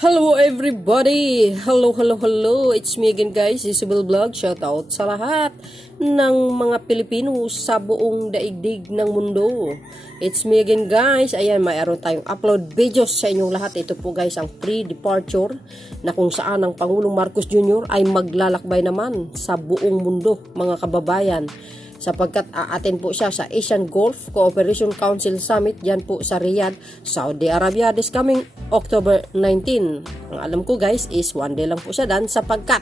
Hello everybody! Hello! It's me again guys, Isabel Vlog. Shoutout sa lahat ng mga Pilipino sa buong daigdig ng mundo. It's me again guys. Ayan, mayroon tayong upload videos sa inyong lahat. Ito po guys ang pre-departure na kung saan ang Pangulong Marcos Jr. ay maglalakbay naman sa buong mundo mga kababayan. Sapagkat aaten po siya sa Asian Gulf Cooperation Council Summit dyan po sa Riyadh, Saudi Arabia this coming October 19. Ang alam ko guys is one day lang po siya dan sapagkat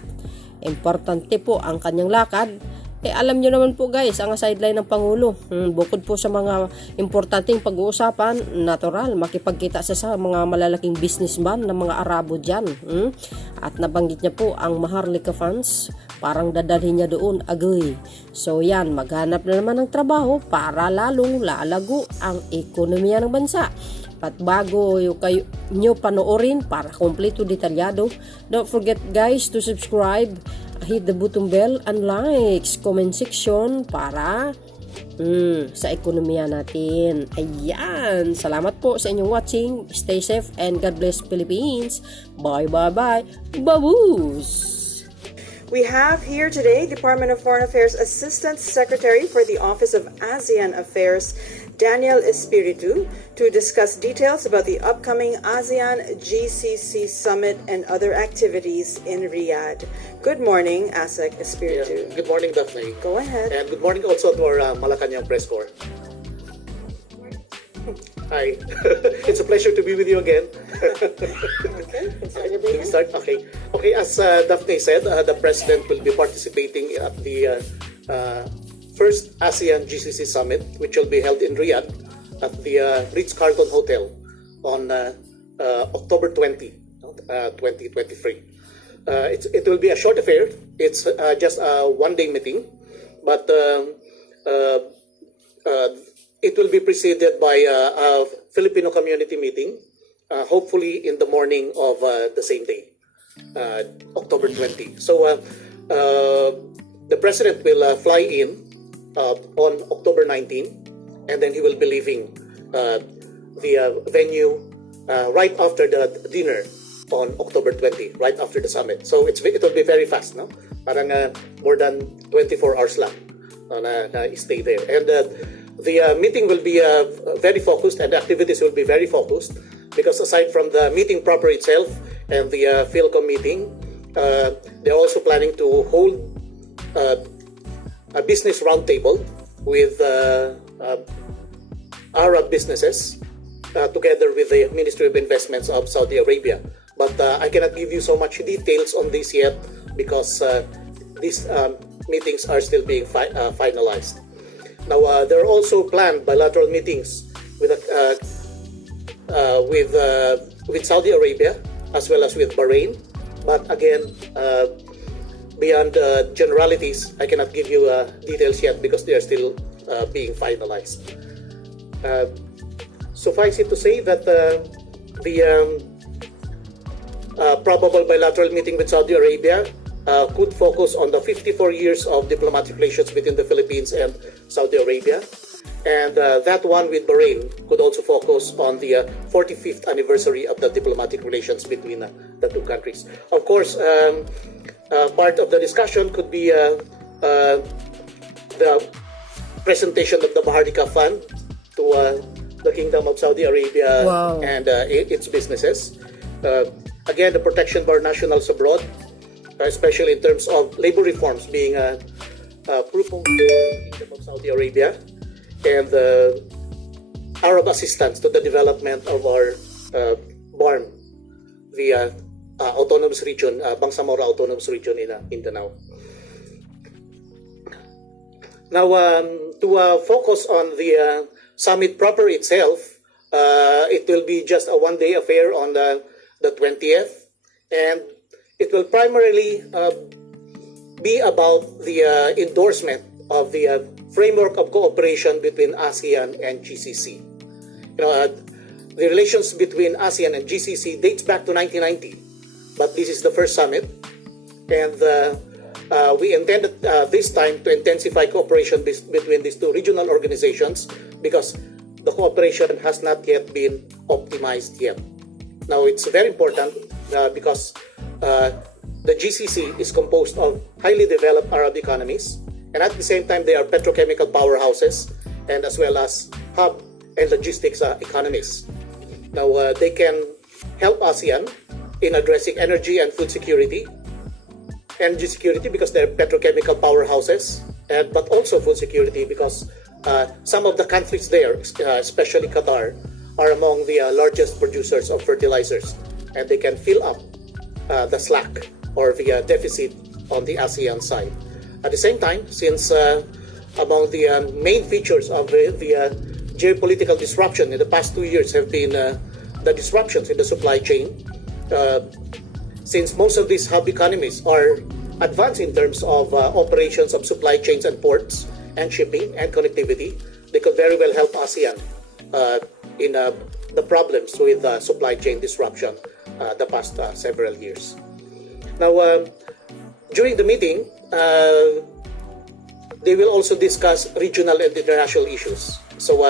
importante po ang kanyang lakad. Alam nyo naman po guys, ang sideline ng Pangulo, bukod po sa mga importanteng pag-uusapan, natural, makipagkita siya sa mga malalaking businessman ng mga Arabo dyan. At nabanggit niya po ang Maharlika funds, parang dadalhin niya doon agoy. So yan, maghanap na naman ng trabaho para lalong lalago ang ekonomiya ng bansa. At bago kayo nyo panoorin para kompleto detalyado, don't forget guys to subscribe, hit the button bell and likes, comment section para sa ekonomiya natin. Ayan, salamat po sa inyong watching. Stay safe and God bless Philippines. Bye. Baboos! We have here today Department of Foreign Affairs Assistant Secretary for the Office of ASEAN Affairs, Daniel Espiritu, to discuss details about the upcoming ASEAN GCC Summit and other activities in Riyadh. Good morning, ASEC Espiritu. Yeah, good morning, Daphne. Go ahead. And good morning also to our Malacanang press corps. Hi. It's a pleasure to be with you again. Okay, Can we start? Okay, as Daphne said, the President will be participating at the first ASEAN GCC Summit, which will be held in Riyadh at the Ritz-Carlton Hotel on October 20, 2023. It will be a short affair. It's just a one-day meeting, but it will be preceded by a Filipino community meeting, hopefully in the morning of the same day, October 20. So the President will fly in on October 19, and then he will be leaving the venue right after the dinner on October 20, right after the summit. So it will be very fast, no? Parang more than 24 hours lang na stay there. And the meeting will be very focused, and the activities will be very focused, because aside from the meeting proper itself and the PhilCom meeting, they're also planning to hold a business roundtable with Arab businesses together with the Ministry of Investments of Saudi Arabia. But I cannot give you so much details on this yet because these meetings are still being finalized. Now, there are also planned bilateral meetings with Saudi Arabia as well as with Bahrain. But again, beyond generalities, I cannot give you details yet because they are still being finalized. Suffice it to say that the probable bilateral meeting with Saudi Arabia could focus on the 54 years of diplomatic relations between the Philippines and Saudi Arabia. And that one with Bahrain could also focus on the 45th anniversary of the diplomatic relations between the two countries. Of course, part of the discussion could be the presentation of the Maharlika Fund to the Kingdom of Saudi Arabia. Wow. And its businesses. Again, the protection of our nationals abroad, especially in terms of labor reforms being proposed in the Kingdom of Saudi Arabia, and Arab assistance to the development of our BARM, the autonomous region, Bansa autonomous region in Mindanao. Now, to focus on the summit proper itself, it will be just a one-day affair on the 20th, and it will primarily be about the endorsement of the framework of cooperation between ASEAN and GCC. The relations between ASEAN and GCC dates back to 1990, but this is the first summit, and we intended this time to intensify cooperation between these two regional organizations because the cooperation has not yet been optimized yet. Now, it's very important because the GCC is composed of highly developed Arab economies, and at the same time, they are petrochemical powerhouses and as well as hub and logistics economies. Now, they can help ASEAN in addressing energy and food security. Energy security because they're petrochemical powerhouses, but also food security because some of the countries there, especially Qatar, are among the largest producers of fertilizers, and they can fill up the slack or the deficit on the ASEAN side. At the same time, since among the main features of the geopolitical disruption in the past 2 years have been the disruptions in the supply chain, since most of these hub economies are advanced in terms of operations of supply chains and ports and shipping and connectivity, they could very well help ASEAN in the problems with supply chain disruption the past several years. Now, during the meeting, they will also discuss regional and international issues. So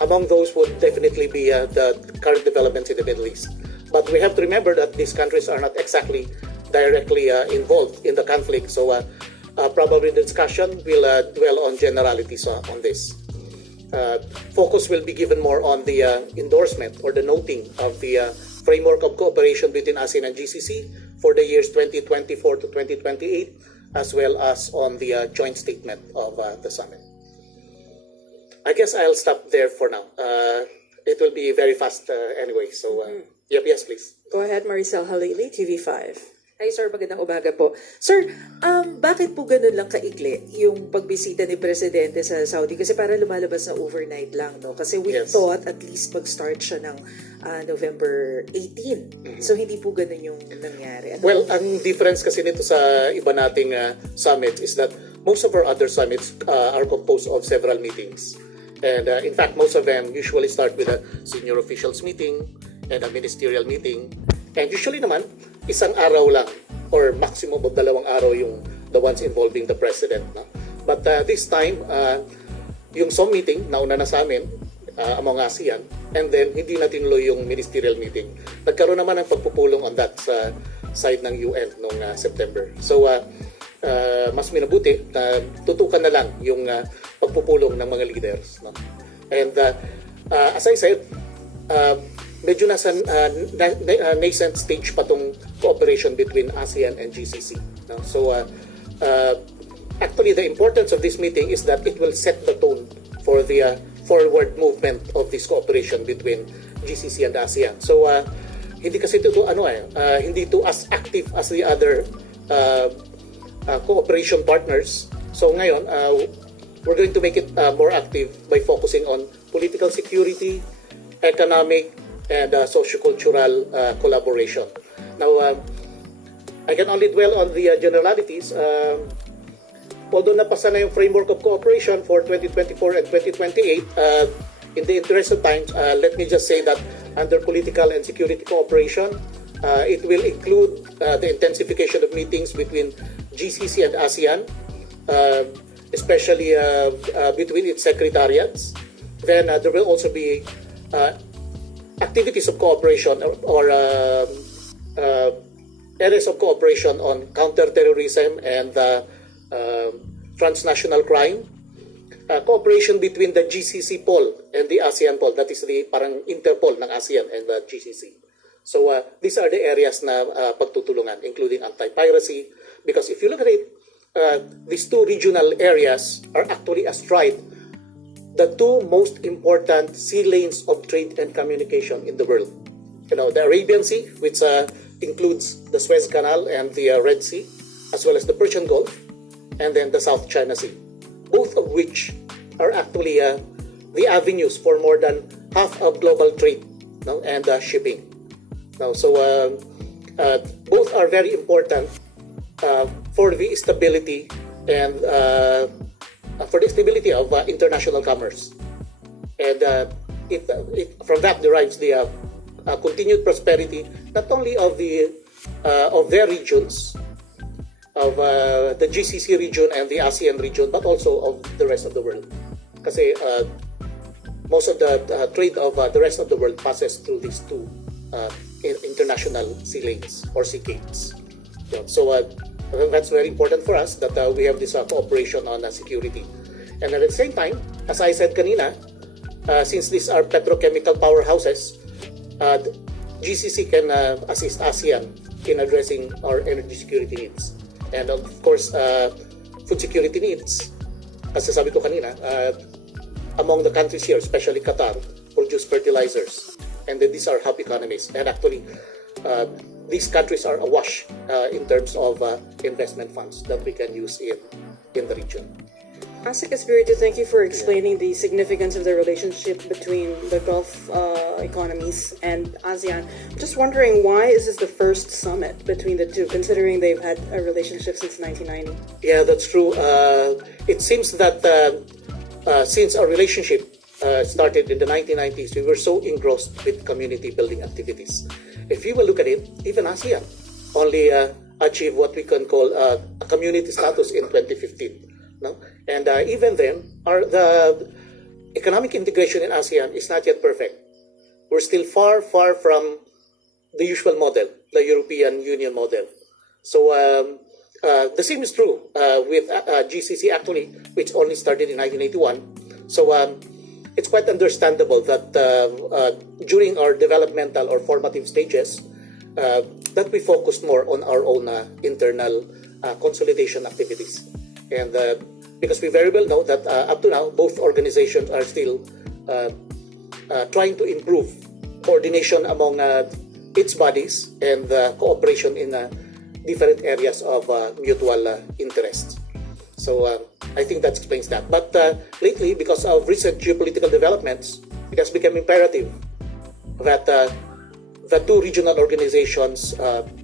among those would definitely be the current developments in the Middle East. But we have to remember that these countries are not exactly directly involved in the conflict. So probably the discussion will dwell on generalities on this. Focus will be given more on the endorsement or the noting of the framework of cooperation between ASEAN and GCC for the years 2024 to 2028, as well as on the joint statement of the summit. I guess I'll stop there for now. It will be very fast anyway. So, yes, please. Go ahead, Maricel Halili, TV5. Hi sir, magandang umaga po. Sir, bakit po ganun lang kaikli yung pagbisita ni Presidente sa Saudi? Kasi para lumalabas na overnight lang, no? Kasi we Yes. thought at least mag-start siya ng November 18. So hindi po ganun yung nangyari. Well, ang difference kasi nito sa iba nating summits is that most of our other summits are composed of several meetings. And in fact, most of them usually start with a senior officials meeting and a ministerial meeting. And usually naman, isang araw lang or maximum of 2 araw yung the ones involving the president. No? But this time, yung SOM meeting, nauna na sa amin among ASEAN, and then hindi na tinuloy yung ministerial meeting. Nagkaroon naman ng pagpupulong on that sa side ng UN noong September. So, mas minabuti na tutukan na lang yung pagpupulong ng mga leaders. No? And as I said, medyo nasa nascent stage pa tong cooperation between ASEAN and GCC. No? So, actually, the importance of this meeting is that it will set the tone for the forward movement of this cooperation between GCC and ASEAN. So, hindi kasi ito hindi ito as active as the other cooperation partners. So, ngayon, we're going to make it more active by focusing on political security, economic, and socio-cultural collaboration. Now, I can only dwell on the generalities. Although napasa na yung framework of cooperation for 2024 and 2028, in the interest of time, let me just say that under political and security cooperation, it will include the intensification of meetings between GCC and ASEAN, especially between its secretariats. Then there will also be activities of cooperation or areas of cooperation on counterterrorism and transnational crime. Cooperation between the GCC pole and the ASEAN pole, that is the parang Interpol ng ASEAN and the GCC. So these are the areas na pagtutulungan, including anti-piracy. Because if you look at it, these two regional areas are actually astride the two most important sea lanes of trade and communication in the world. You know, the Arabian Sea, which includes the Suez Canal and the Red Sea, as well as the Persian Gulf, and then the South China Sea, both of which are actually the avenues for more than half of global trade, no, and shipping. Now, so both are very important for the stability and for the stability of international commerce, and from that derives the continued prosperity not only of their regions, of the GCC region and the ASEAN region, but also of the rest of the world. Kasi most of the trade of the rest of the world passes through these two international sea lanes or sea gates. So that's very important for us that we have this cooperation on security. And at the same time, as I said kanina, since these are petrochemical powerhouses, GCC can assist ASEAN in addressing our energy security needs. And of course, food security needs. As sabi ko kanina, among the countries here, especially Qatar, produce fertilizers. And then these are hub economies. And actually, these countries are awash in terms of investment funds that we can use in the region. Asik Espiritu, thank you for explaining the significance of the relationship between the Gulf economies and ASEAN. I'm just wondering, why is this the first summit between the two, considering they've had a relationship since 1990? Yeah, that's true. It seems that since our relationship started in the 1990s, we were so engrossed with community building activities. If you will look at it, even ASEAN only achieved what we can call a community status in 2015. No? And even then, the economic integration in ASEAN is not yet perfect. We're still far, far from the usual model, the European Union model. So the same is true with GCC actually, which only started in 1981. So it's quite understandable that during our developmental or formative stages, that we focused more on our own internal consolidation activities. And because we very well know that up to now, both organizations are still trying to improve coordination among its bodies and cooperation in different areas of mutual interest. So I think that explains that. But lately, because of recent geopolitical developments, it has become imperative that the two regional organizations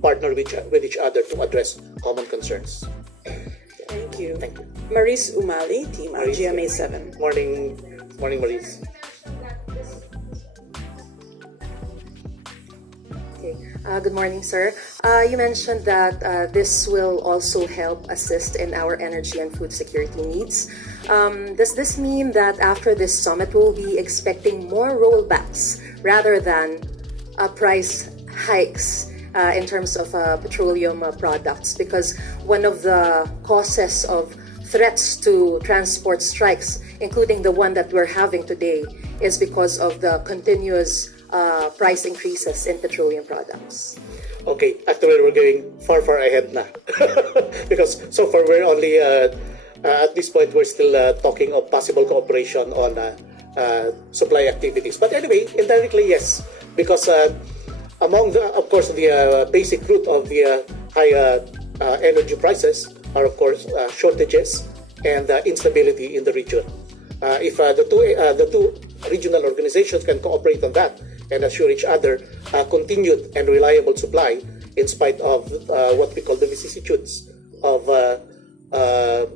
partner with each other to address common concerns. Thank you. Thank you. Maurice Umali, Team GMA 7. Morning, Maurice. Okay. Good morning, sir. You mentioned that this will also help assist in our energy and food security needs. Does this mean that after this summit, we'll be expecting more rollbacks rather than price hikes in terms of petroleum products? Because one of the causes of threats to transport strikes, including the one that we're having today, is because of the continuous price increases in petroleum products. Okay, actually we're going far, far ahead now. Because so far we're only, at this point, we're still talking of possible cooperation on supply activities. But anyway, indirectly, yes. Because among the, of course, the basic root of the high energy prices are, of course, shortages and instability in the region. If the two regional organizations can cooperate on that and assure each other continued and reliable supply in spite of what we call the vicissitudes of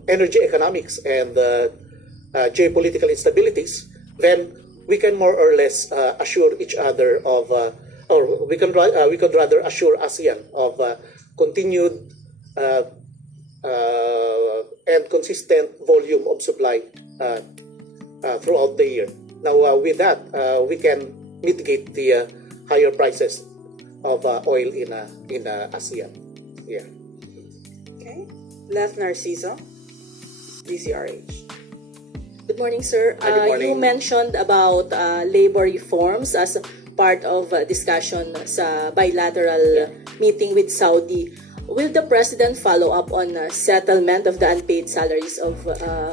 energy economics and geopolitical instabilities, then we can more or less assure each other of, or we could rather assure ASEAN of continued and consistent volume of supply throughout the year. Now, with that, we can mitigate the higher prices of oil in ASEAN. Yeah. Okay. Left Narciso, DCRH. Good morning, sir. Good morning. You mentioned about labor reforms as part of discussion sa bilateral meeting with Saudi. Will the President follow up on settlement of the unpaid salaries of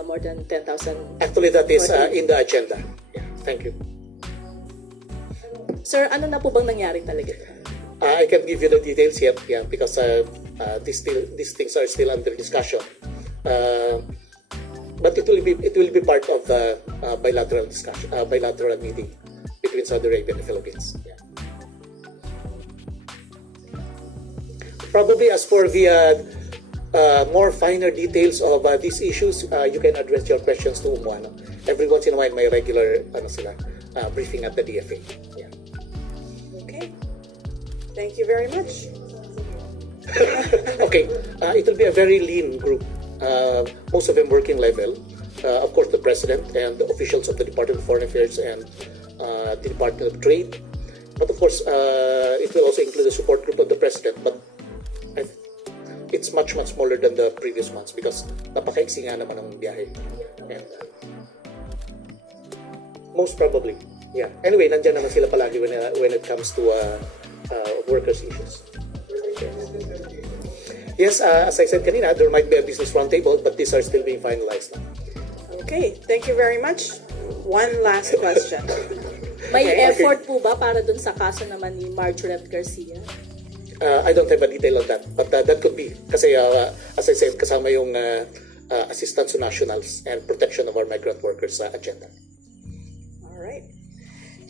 more than 10,000? Actually, that is in the agenda. Yeah. Thank you. Sir, ano na po bang nangyari talaga? I can give you the details here, yeah, because these things are still under discussion. But it will be part of the bilateral discussion, bilateral meeting between Saudi Arabia and the Philippines. Yeah. Probably as for the more finer details of these issues, you can address your questions to Umuano. Every once in a while, may regular briefing at the DFA. Yeah. Okay. Thank you very much. Okay, it will be a very lean group. Most of them working level. Of course, the President and the officials of the Department of Foreign Affairs and the Department of Trade But of course, it will also include the support group of the president, but it's much smaller than the previous months because napakaiksi nga naman ang biyahe. And, most probably, yeah. Anyway, nandyan naman sila palagi when it comes to workers' issues. Yes, as I said kanina, there might be a business roundtable, but these are still being finalized. Okay, thank you very much. One last question. May Okay. effort po ba para dun sa kaso naman ni Marjorie Garcia? I don't have a detail on that, but that could be. Kasi, as I said, kasama yung assistance to nationals and protection of our migrant workers sa agenda. All right.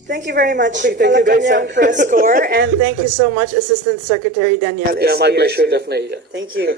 Thank you very much, Okay, thank you, guys. Malacanang Press Corps, and thank you so much, Assistant Secretary Danielle Yeah, my Espiritu. pleasure, definitely. Thank you.